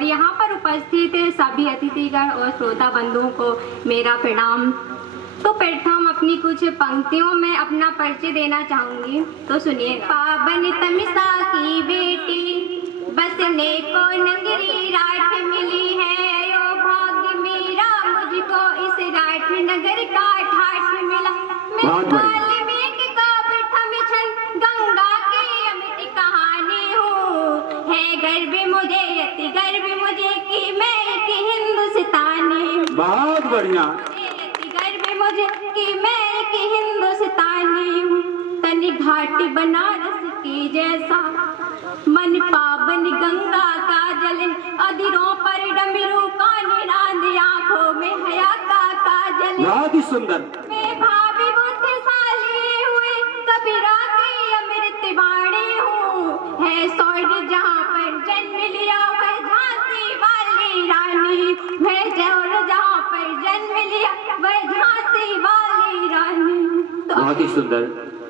और यहाँ पर उपस्थित सभी अतिथिगण और श्रोता बंधुओं को मेरा प्रणाम। तो प्रथम अपनी कुछ पंक्तियों में अपना परिचय देना चाहूंगी, तो सुनिए। पावन तमिसा की बेटी बसने को नगरी राठ मिली है, यो भाग्य मेरा मुझको इस राठ नगर का ठाठ मिला। मैं वाल्मीकि का प्रथम छंद गंगा की अमित कहानी हूँ, है गर्व मुझे अति गर्व मुझे कि मैं एक हिंदुस्तानी। बहुत बढ़िया। मुझे कि मैं एक हिंदुस्तानी हूँ, तनि घाट बनारस की जैसा मन पावन गंगा का जल, अधरों पर डमरू का निनाद, आंखों में हया का काजल। बहुत ही सुंदर। मैं भावी बुद्धिशाली हुई कबीरा की अमृत वाणी हूँ, है स्वर्ग जहाँ पर जन्म लिया वह झांसी वाली रानी, मैं जहाँ पर जन्म लिया वह झांसी वाली रानी। तो बहुत ही सुंदर।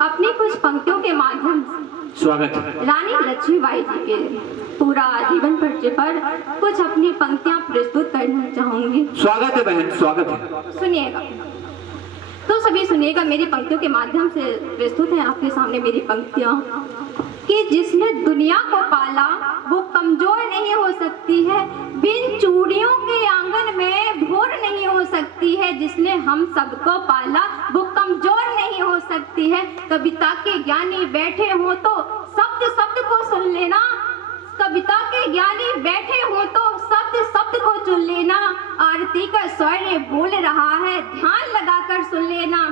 अपनी कुछ पंक्तियों के माध्यम से स्वागत। रानी लक्ष्मीबाई जी के पूरा जीवन परिचय पर कुछ अपनी पंक्तियां प्रस्तुत करना चाहूंगी। स्वागत है बहन, स्वागत है। सुनिएगा, तो सभी सुनिएगा, मेरी पंक्तियों के माध्यम से प्रस्तुत है आपके सामने मेरी पंक्तियां। कि जिसने दुनिया को पाला वो कमजोर नहीं हो सकती है, बिन चूड़ियों के आंगन में भोर नहीं हो सकती है। जिसने हम सबको पाला वो कमजोर नहीं हो सकती है। कविता के ज्ञानी बैठे हो तो शब्द शब्द को सुन लेना, कविता के ज्ञानी बैठे हो तो शब्द शब्द को चुन लेना। आरती का स्वर बोल रहा है, ध्यान लगाकर सुन लेना।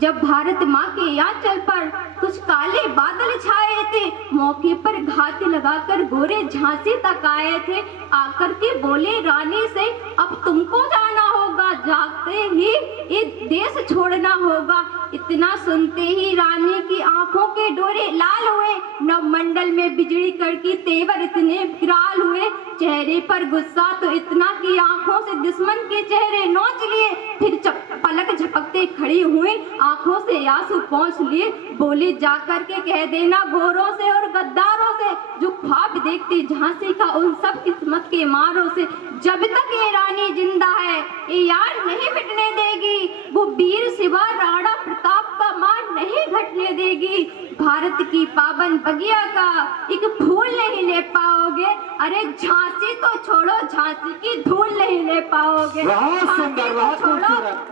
जब भारत माँ के आंचल पर कुछ काले बादल छाए थे, मौके पर घात लगाकर गोरे झांसी तक आए थे। आकर के बोले रानी से अब तुमको जाना होगा, जागते ही ये देश छोड़ना होगा। इतना सुनते ही रानी की आंखों के डोरे लाल हुए, नवमंडल में बिजली कड़की, तेवर इतने विकराल हुए। चेहरे पर गुस्सा तो इतना कि आंखों से दुश्मन के चेहरे नोच लिए। फिर पलक झपकते खड़ी हुई, आंखों से आंसू पोंछ लिए। बोले जाकर के कह देना घोरों से और गद्दारों से, जो ख्वाब देखती झांसी का उन सब किस्मत के मारों से। जब तक ये रानी जिंदा है ये यार नहीं मिटने देगी, वो वीर शिवा राणा प्रताप का मान नहीं घटने देगी। भारत की पावन बगिया का एक फूल नहीं ले पाओगे, अरे झांसी तो छोड़ो झांसी की धूल नहीं ले पाओगे।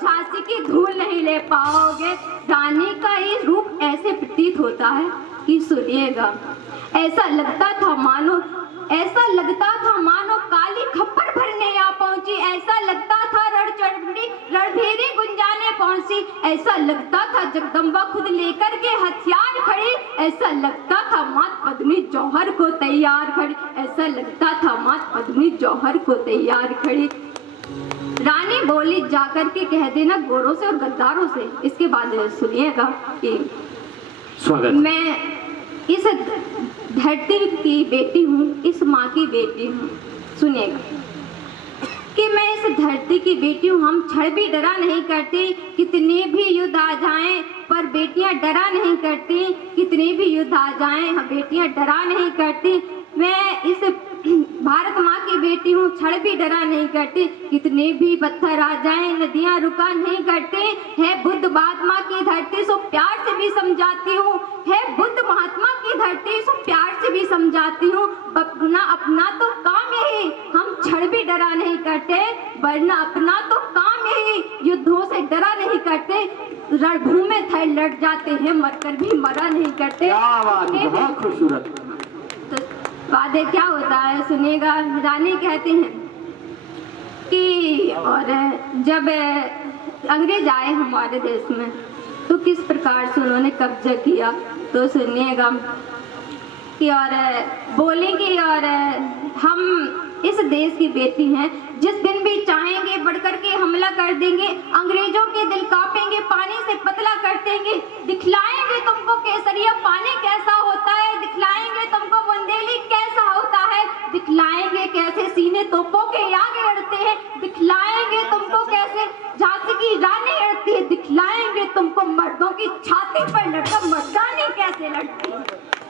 झांसी की धूल नहीं ले पाओगे। रानी का ये रूप ऐसे प्रतीत होता है कि सुनिएगा, ऐसा लगता था मानो काली खप्पर भरने आ पहुंची। ऐसा लगता था रणभेरी गुंजाने पहुंची। ऐसा लगता था जगदम्बा खुद लेकर के हथियार खड़ी। ऐसा लगता था मात पद्मी जौहर को तैयार खड़ी। ऐसा लगता था मात पद्मी जौहर को तैयार खड़ी। रानी बोली जाकर के कह देना गोरों से और गद्दारों से। इसके बाद सुनिएगा कि मैं इस धरती की बेटी हूँ, इस माँ की बेटी हूँ। सुनिएगा कि मैं इस धरती की बेटी हूँ, हम क्षण भी डरा नहीं करते, कितने भी युद्ध आ जाएं पर बेटियां डरा नहीं करती। कितने भी युद्ध आ जाएं बेटियां डरा नहीं करती। मैं इस भारत माँ की बेटी हूँ, क्षण भी डरा नहीं करती। कितने भी पत्थर आ जाएं नदियाँ रुका नहीं करते। है बुद्ध महात्मा की धरती सो प्यार से भी समझाती हूँ। है बुद्ध महात्मा की धरती सो प्यार से भी समझाती हूँ। अपना तो काम यही, हम क्षण भी डरा नहीं करते, वरना अपना तो काम यही, युद्धों से डरा नहीं करते। रणभूमि में थे लड़ जाते हैं, मरकर भी मरा नहीं करते। बहुत खूबसूरत। वादे क्या होता है सुनिएगा। रानी कहते हैं कि और जब अंग्रेज आए हमारे देश में तो किस प्रकार से उन्होंने कब्जा किया, तो सुनिएगा कि और बोलेंगे और हम इस देश की बेटी हैं, जिस दिन भी चाहेंगे बढ़कर के हमला कर देंगे। अंग्रेजों के दिल कांपेंगे, पानी से पतला कर देंगे। दिखलाएंगे तुमको केसरिया पानी कैसा होता है, दिखलाएंगे तुमको बुंदेली कैसा होता है, दिखलाएंगे कैसे सीने तोपों के आगे अड़ते हैं, दिखलाएंगे तुमको कैसे झांसी की रानी अड़ती है, दिखलाएंगे तुमको मर्दों की छाती पर लड़कर मर्दानी कैसे लड़ती है,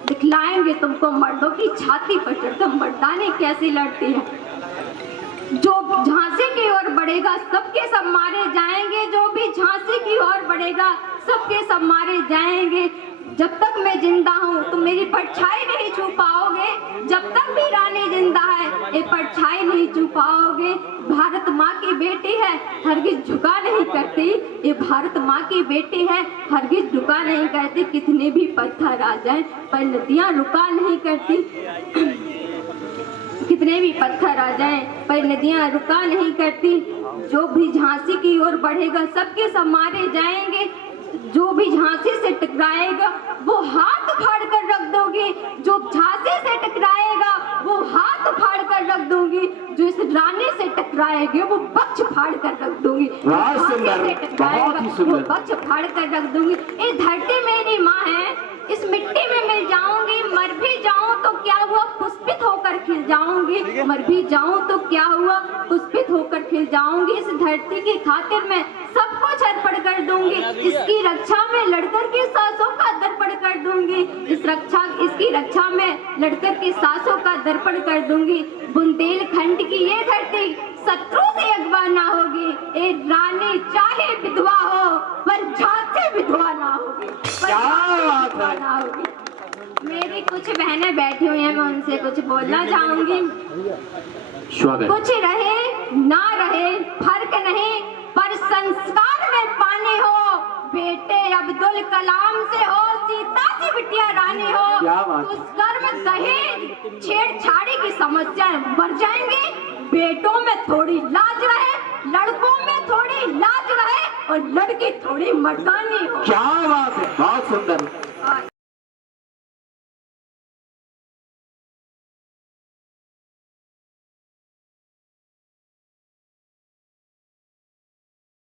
दिखलाएंगे तुमको मर्दों की छाती पर चढ़कर मर्दानी कैसे लड़ती है। बढ़ेगा सबके सब मारे जाएंगे, जो भी झांसी की ओर बढ़ेगा सबके सब मारे जाएंगे। जब तक मैं जिंदा हूँ तुम मेरी परछाई नहीं छू पाओगे, जब तक भी रानी जिंदा है ये परछाई नहीं छू पाओगे। भारत माँ की बेटी है हरगिज झुका नहीं करती, ये भारत माँ की बेटी है हरगिज झुका नहीं करती। कितने भी पत्थर आ जाएं पर नदियाँ रुका नहीं करती, कितने भी पत्थर आ जाएं पर नदियाँ रुका नहीं करती। जो भी झांसी की ओर बढ़ेगा सबके सब मारे जाएंगे, जो भी झांसी से टकराएगा वो हाथ फाड़ कर रख दोगी, जो झांसी से टकराएगा वो हाथ फाड़ कर रख दूंगी, जो इस रानी से टकराएगी वो बक्ष फाड़ कर रख दूंगी, बहुत सुंदर, बहुत ही सुंदर। वो बक्ष फाड़ कर रख दूंगी। ये धरती मेरी माँ है, इस मिट्टी में मिल जाऊंगी, मर भी जाऊं तो क्या हुआ पुष्पित होकर खिल जाऊंगी, मर भी जाऊं तो क्या हुआ पुष्पित होकर खिल जाऊंगी। इस धरती की खातिर मैं सब कुछ अर्पण कर दूंगी, इसकी रक्षा में लड़कर की सांसों का दर्पण कर दूंगी, इसकी रक्षा में लड़कर की सांसों का दर्पण कर दूंगी। बुंदेलखंड की ये धरती शत्रु से अगवा ना होगी, ए रानी चाहे विधवा हो पर झांसी विधवा ना होगी, क्या बात है। ना होगी। मेरी कुछ बहनें बैठी हुई हैं, मैं उनसे कुछ बोलना चाहूंगी। स्वागत। कुछ रहे ना रहे फर्क नहीं, पर संस्कार में पानी हो, बेटे अब्दुल कलाम से हो, सीता की बिटिया रानी हो, क्या बात। दुष्कर्म दहेज छेड़छाड़ी की समस्या बढ़ जाएंगी। बेटों में थोड़ी लाज रहे, लड़कों में थोड़ी लाज रहे और लड़की थोड़ी मर्दानी हो। क्या बात है, बहुत सुंदर।